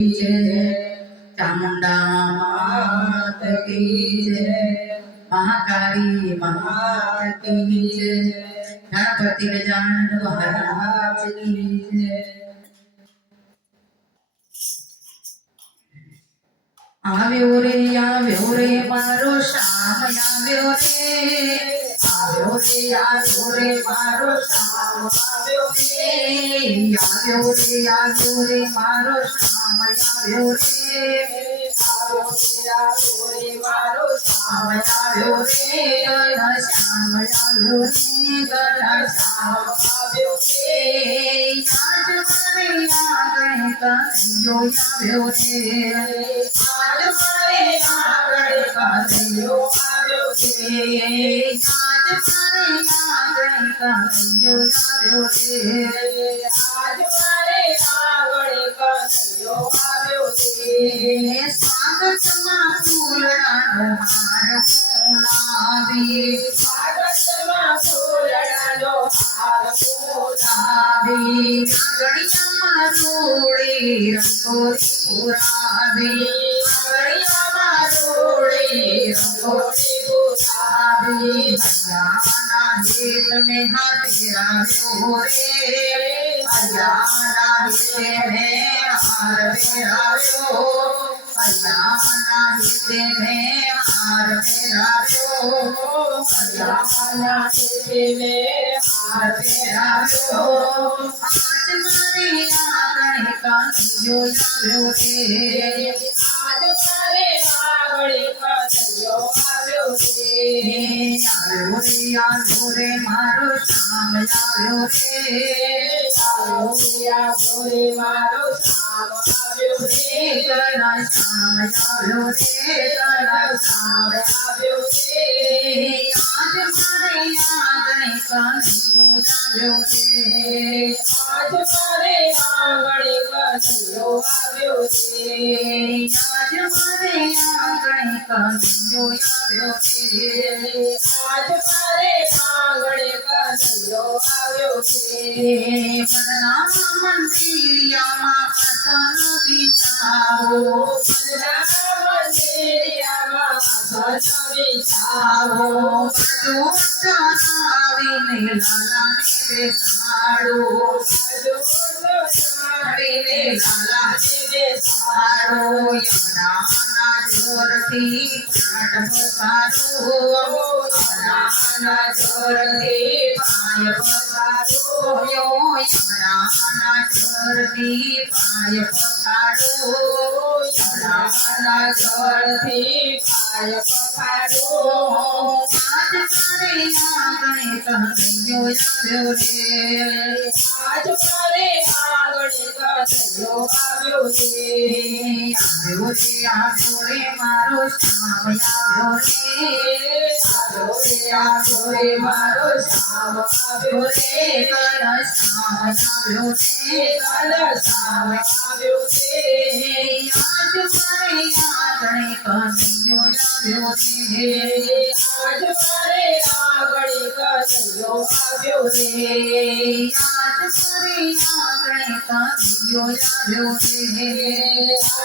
जय चामुंडा मात की जय महाकाली मात की जय गणपति गजानन महाराज की जय। આવ્યો રે મારો શ્યામ આવ્યો રે મારો શ્યામ આવ્યો રે મારો શ્યામ આવ્યો રે મારો શ્યામ આવ્યો રે ઘનશ્યામ આવ્યો રે ઘનશ્યામ આવ્યો રે આજ મારે આગળ કનૈયો આવ્યો રે आज मारे आंगण कनैयो આવ્યો रे आज मारे आंगण कनैयो આવ્યો रे आज मारे आंगण कनैयो આવ્યો रे સ્વાગતમાં ફૂલડાનો હાર ફૂલાવી સ્વાગતમાં ફૂલડાનો હાર ફૂલાવી આંગણિયામાં રોડી રંગોળી પુરાવી हित में हाथे राव्यो रे अजाना हित में हार फेराव्यो अजाना हित में हार फेराव्यो अजाना हित में हार फेराव्यो आज मारे आंगणे कनैयो આવ્યો रे आज मारे आंगणे कनैयो આવ્યો રે મારો શ્યામ આવ્યો રે મારો શ્યામ આવ્યો રે ઘનશ્યામ આવ્યો રે ઘનશ્યામ આવ્યો રે આજ મારે આંગણે કનૈયો આવ્યો રે આજ મારે આંગણે કનૈયો આવ્યો રે આજ મારે આંગણે કનૈયો આવ્યો રે આજ મારે આંગણે કનૈયો આવ્યો રે મનના મંદિરિયામાં આસન બિછાવો મનના મંદિરિયામાં આસન બિછાવો બાજુ ચણાવીને લાલાને બેસાડો બાજુ ચણાવીને લાલાને બેસાડો યમુનાના જોરથી પાટ પસારો યમુનાના જોરથી પાય પસારો યમુનાના જોરથી પાય પસારો યમુનાના જોરથી પાય પસારો આજ મારે આંગણે કનૈયો આવ્યો રે આજ મારે આંગણે કનૈયો આવ્યો રે મારો શ્યામ આવ્યો રે મારો શ્યામ આવ્યો રે ઘનશ્યામ આવ્યો રે ઘનશ્યામ આવ્યો રે આજ મારે આંગણે કનૈયો આવ્યો રે આજ મારે આંગણે કનૈયો આવ્યો રે આજ મારે આંગણે કનૈયો આવ્યો રે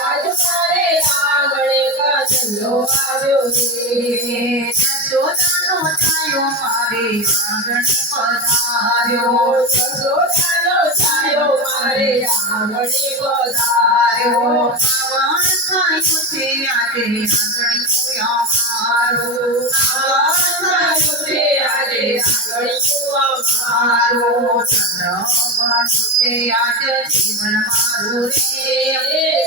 આજ મારે આંગણે કનૈયો આવ્યો રે જશોદાનો છાયો મારે આંગણે પધાર્યો જશોદાનો છાયો મારે આંગણે પધાર્યો આવાન થયું છે આજે આંગણિયું અમારું આવાન થયું છે આજે આંગણિયું અમારું ચંદ્રવાનું છે આજે જીવન મારું રે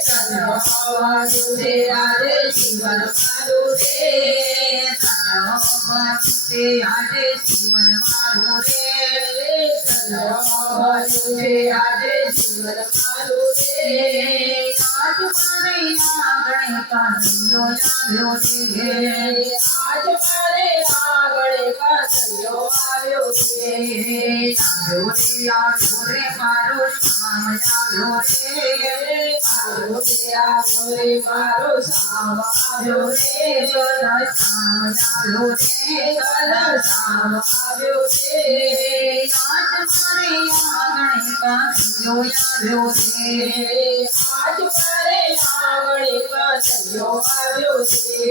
ચંદ્રવાનું છે આજે જીવન મારું રે ચંદ્રવાનું છે આજે જીવન મારું રે ચંદ્રવાનું છે આજે જીવન મારું રે આજ મારે આંગણે કનૈયો આવ્યો રે આજ મારે આંગણે કનૈયો આવ્યો છે આવ્યો રે મારો શ્યામ આવ્યો રે આવ્યો રે મારો શ્યામ આવ્યો રે શ્યામ આવ્યો રે શ્યામ આવ્યો રે આજ મારે આંગણે કનૈયો આવ્યો રે આજ મારે આંગણે કનૈયો આવ્યો છે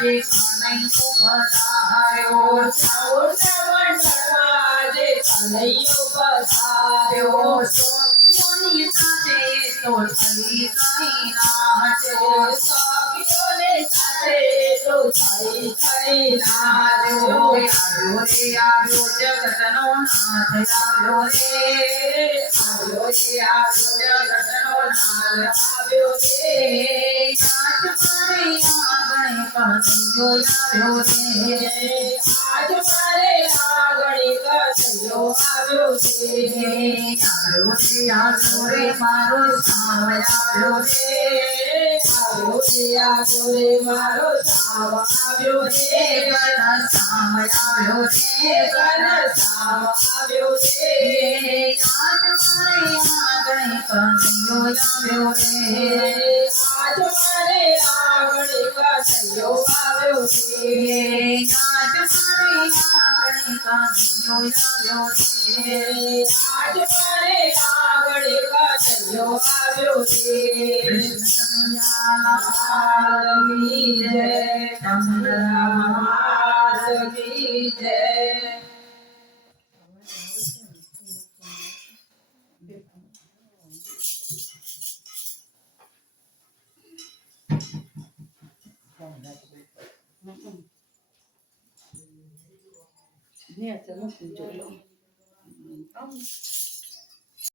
આજે કનૈયો પધાર્યો આજે કનૈયો પધાર્યો સખીઓની સાથે તો થઈ ગઈ નાચ્યો સખીઓની સાથે તો થઈ નાચ્યો આવ્યો જગતનો નાથ આવ્યો રે આવ્યો જગતનો નાથ આવ્યો રે આજ મારે આંગણે કનૈયો આવ્યો છે આવ્યો રે મારો શ્યામ આવ્યો રે મારો શ્યામ આવ્યો રે શ્યામ આવ્યો રે શ્યામ આવ્યો રે આજ મારે આંગણે કનૈયો આવ્યો રે આજ મારે આંગણે કનૈયો આવ્યો છે આજ મારે આંગણે કનૈયો આવ્યો રે આજ મારે આંગણે કનૈયો આવ્યો છે કૃષ્ણ કનૈયા કી જય કમલા મહારાજ કી જય ને ચાલો જોઈ લો